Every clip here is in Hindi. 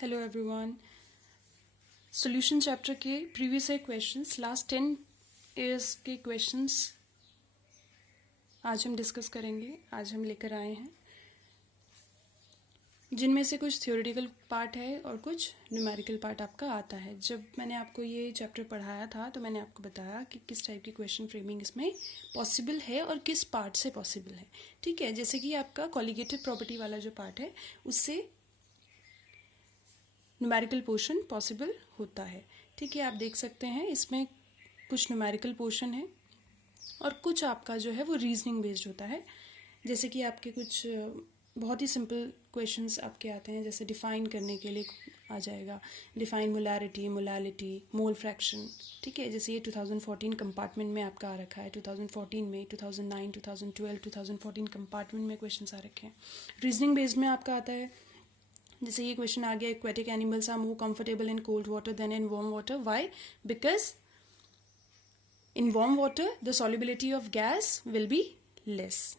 Hello everyone. सॉल्यूशन चैप्टर के previous year questions, last 10 years के क्वेश्चंस आज हम डिस्कस करेंगे। आज हम लेकर आए हैं जिनमें से कुछ थ्योरेटिकल पार्ट है और कुछ न्यूमेरिकल पार्ट आपका आता है। जब मैंने आपको ये चैप्टर पढ़ाया था तो मैंने आपको बताया कि किस टाइप की क्वेश्चन फ्रेमिंग इसमें पॉसिबल है और किस पार्ट से पॉसिबल है। ठीक है, जैसे कि आपका कॉलिगेटिव प्रॉपर्टी वाला जो पार्ट है उससे न्यूमेरिकल पोर्शन पॉसिबल होता है। ठीक है, आप देख सकते हैं इसमें कुछ न्यूमेरिकल पोर्शन है और कुछ आपका जो है वो रीजनिंग बेस्ड होता है। जैसे कि आपके कुछ बहुत ही सिंपल क्वेश्चंस आपके आते हैं, जैसे डिफाइन करने के लिए आ जाएगा define molarity, molality, mole fraction. ठीक है, जैसे ये 2014 कंपार्टमेंट में आपका आ रखा है, 2014 में, 2009, 2012, 2014 कंपार्टमेंट में क्वेश्चंस आ रखे हैं। रीजनिंग बेस्ड में आपका आता है, जैसे ये क्वेश्चन आ गया, aquatic animals are more comfortable in cold water than in warm water, why? Because in warm water the solubility of gas will be less,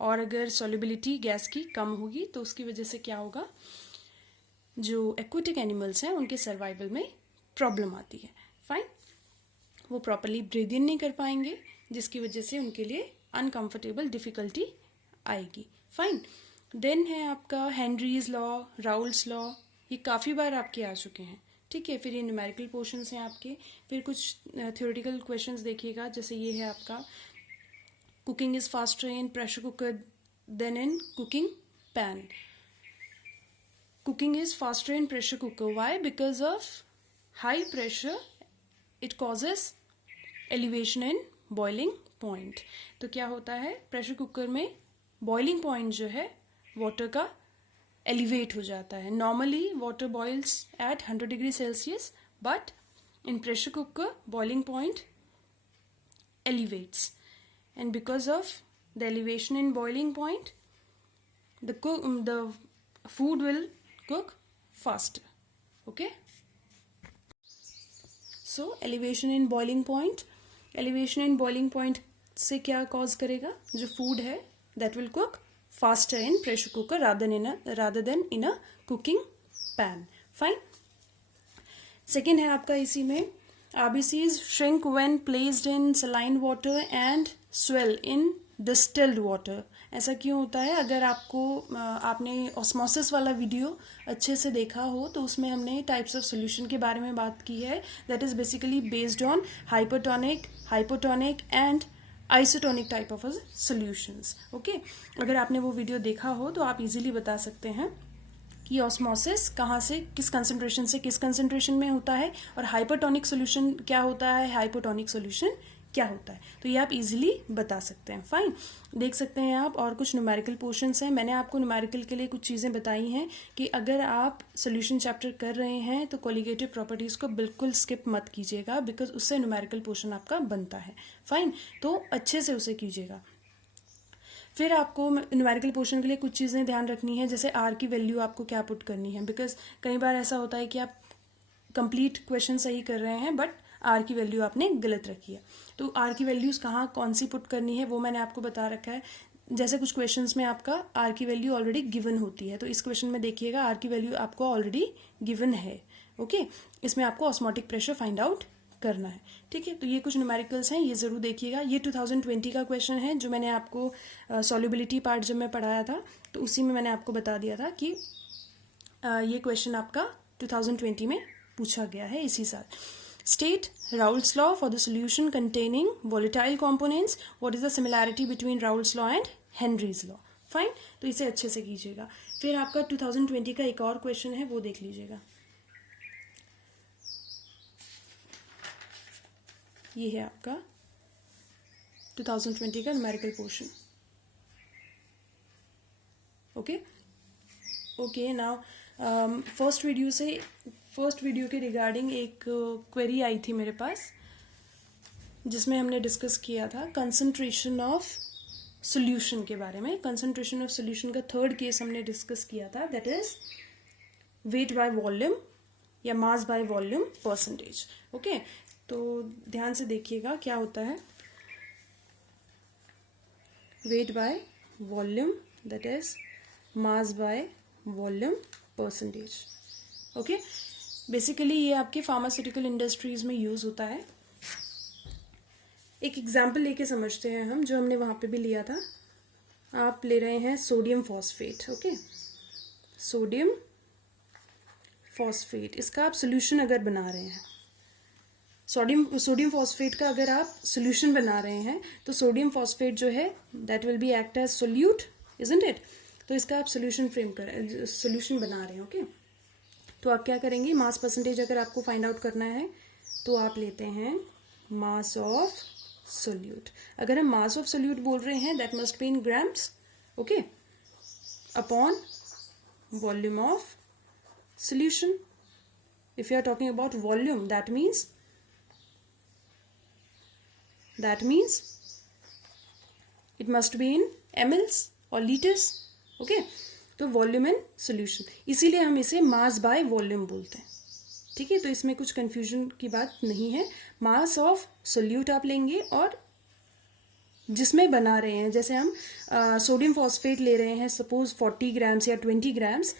और अगर सॉल्युबिलिटी गैस की कम होगी तो उसकी वजह से क्या होगा, जो एक्वेटिक एनिमल्स हैं उनके सर्वाइवल में प्रॉब्लम आती है। फाइन, वो प्रॉपरली ब्रीथ इन नहीं कर पाएंगे जिसकी वजह से उनके लिए अनकंफर्टेबल डिफिकल्टी आएगी। फाइन, देन है आपका हेनरीज लॉ, राउल्स लॉ, ये काफ़ी बार आपके आ चुके हैं। ठीक है, फिर ये न्यूमेरिकल पोर्शंस हैं आपके। फिर कुछ थ्योरेटिकल क्वेश्चंस देखिएगा, जैसे ये है आपका cooking is faster in pressure cooker than in cooking pan. Cooking is faster in pressure cooker, why? Because of high pressure it causes elevation in boiling point. तो क्या होता है, प्रेशर कुकर में बॉइलिंग पॉइंट जो है वाटर का एलिवेट हो जाता है। Normally water boils at 100 degree Celsius, but in pressure cooker boiling point elevates, and because of the elevation in boiling point the food will cook faster. Okay, so elevation in boiling point से क्या cause करेगा, जो food है that will cook faster in pressure cooker rather than in a cooking pan. Fine. Second है आपका इसी में RBCs shrink when placed in saline water and swell in distilled water. ऐसा क्यों होता है? अगर आपने ऑस्मोसिस वाला वीडियो अच्छे से देखा हो तो उसमें हमने टाइप्स ऑफ सोल्यूशन के बारे में बात की है, that is basically based on hypertonic, hypotonic and isotonic type of solutions. Okay, अगर आपने वो वीडियो देखा हो तो आप इजीली बता सकते हैं कि ऑस्मोसिस कहाँ से किस कंसंट्रेशन में होता है और हाइपरटोनिक सोल्यूशन क्या होता है, हाइपोटोनिक सोल्यूशन क्या होता है। तो ये आप इजीली बता सकते हैं। फाइन, देख सकते हैं आप। और कुछ न्यूमेरिकल पोर्शंस हैं, मैंने आपको न्यूमेरिकल के लिए कुछ चीज़ें बताई हैं कि अगर आप सोल्यूशन चैप्टर कर रहे हैं तो कॉलिगेटिव प्रॉपर्टीज़ को बिल्कुल स्किप मत कीजिएगा, बिकॉज उससे न्यूमेरिकल पोर्शन आपका बनता है। फाइन, तो अच्छे से उसे कीजिएगा। फिर आपको न्यूमेरिकल पोर्शन के लिए कुछ चीज़ें ध्यान रखनी है, जैसे आर की वैल्यू आपको क्या पुट करनी है, बिकॉज कई बार ऐसा होता है कि आप कंप्लीट क्वेश्चन सही कर रहे हैं बट आर की वैल्यू आपने गलत रखी है। तो आर की वैल्यूज़ कहाँ कौन सी पुट करनी है वो मैंने आपको बता रखा है। जैसे कुछ क्वेश्चंस में आपका आर की वैल्यू ऑलरेडी गिवन होती है, तो इस क्वेश्चन में देखिएगा आर की वैल्यू आपको ऑलरेडी गिवन है। ओके, इसमें आपको ऑस्मोटिक प्रेशर फाइंड आउट करना है। ठीक है, तो ये कुछ न्यूमेरिकल्स हैं, ये ज़रूर देखिएगा। ये 2020 का क्वेश्चन है जो मैंने आपको सॉल्युबिलिटी पार्ट जब मैं पढ़ाया था तो उसी में मैंने आपको बता दिया था कि ये क्वेश्चन आपका 2020 में पूछा गया है इसी साल। State Raoult's law for the solution containing volatile components. What is the similarity between Raoult's law and Henry's law? Fine, तो इसे अच्छे से कीजिएगा। फिर आपका 2020 का एक और क्वेश्चन है, वो देख लीजिएगा। ये है आपका 2020 का numerical portion. Okay, now first video के रिगार्डिंग एक क्वेरी आई थी मेरे पास, जिसमें हमने डिस्कस किया था कंसंट्रेशन ऑफ सोल्यूशन के बारे में। कंसंट्रेशन ऑफ सोल्यूशन का थर्ड केस हमने डिस्कस किया था, that is weight by volume या mass by volume percentage. Okay, तो ध्यान से देखिएगा क्या होता है। Weight by volume that is mass by volume percentage. Okay, basically ये आपके फार्मास्यूटिकल इंडस्ट्रीज में यूज होता है। एक एग्जाम्पल लेके समझते हैं हम, जो हमने वहाँ पे भी लिया था। आप ले रहे हैं sodium phosphate. Okay, sodium phosphate, इसका आप सोल्यूशन अगर बना रहे हैं, सोडियम फॉस्फेट का अगर आप सोल्यूशन बना रहे हैं तो सोडियम फॉस्फेट जो है that will be act as solute, isn't it. तो इसका आप सोल्यूशन सोल्यूशन बना रहे हैं। ओके, तो आप क्या करेंगे, मास परसेंटेज अगर आपको फाइंड आउट करना है तो आप लेते हैं मास ऑफ सोल्यूट। अगर हम मास ऑफ सोल्यूट बोल रहे हैं that must be in grams, okay, upon volume of solution. if you are talking about volume, that means it must be in mls or liters. okay, तो वॉल्यूम इन सोल्यूशन, इसीलिए हम इसे मास बाय वॉल्यूम बोलते हैं। ठीक है, तो इसमें कुछ कंफ्यूजन की बात नहीं है। मास ऑफ सोल्यूट आप लेंगे और जिसमें बना रहे हैं, जैसे हम सोडियम फॉस्फेट ले रहे हैं सपोज 40 ग्राम्स या 20 ग्राम्स,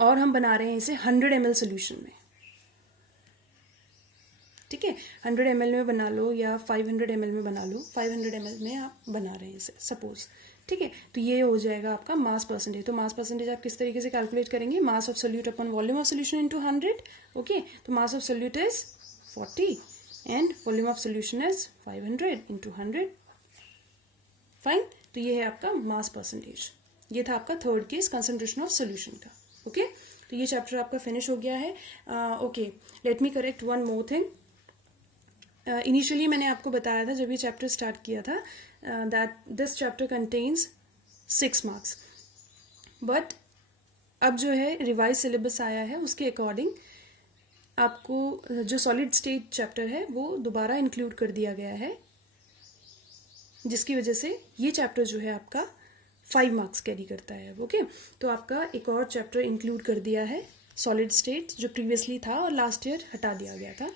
और हम बना रहे हैं इसे 100 ml सोल्यूशन में। ठीक है, 100 ml में बना लो या 500 ml में बना लो, 500 ml में आप बना रहे हैं इसे सपोज। ठीक है, तो ये हो जाएगा आपका मास परसेंटेज। तो मास परसेंटेज आप किस तरीके से कैलकुलेट करेंगे, mass of solute upon volume of solution into 100। Okay, तो mass of solute is 40 and volume of solution is 500 into 100। Fine, तो ये है आपका मास परसेंटेज। ये था आपका third case, concentration of solution का। ओके, तो ये चैप्टर आपका फिनिश हो गया है। Okay, let me correct one more thing. Initially मैंने आपको बताया था जब ये चैप्टर स्टार्ट किया था that this chapter contains 6 marks, but अब जो है रिवाइज सिलेबस आया है उसके अकॉर्डिंग आपको जो सॉलिड स्टेट चैप्टर है वो दोबारा इंक्लूड कर दिया गया है, जिसकी वजह से ये चैप्टर जो है आपका 5 मार्क्स कैरी करता है। ओके, तो आपका एक और चैप्टर इंक्लूड कर दिया है सॉलिड स्टेट, जो प्रीवियसली था और लास्ट ईयर हटा दिया गया था,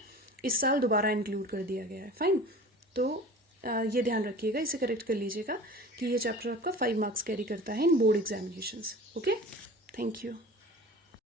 इस साल दोबारा इंक्लूड कर दिया गया है। फाइन, तो ये ध्यान रखिएगा, इसे करेक्ट कर लीजिएगा कि ये चैप्टर आपका 5 मार्क्स कैरी करता है इन board examinations. Okay, thank you.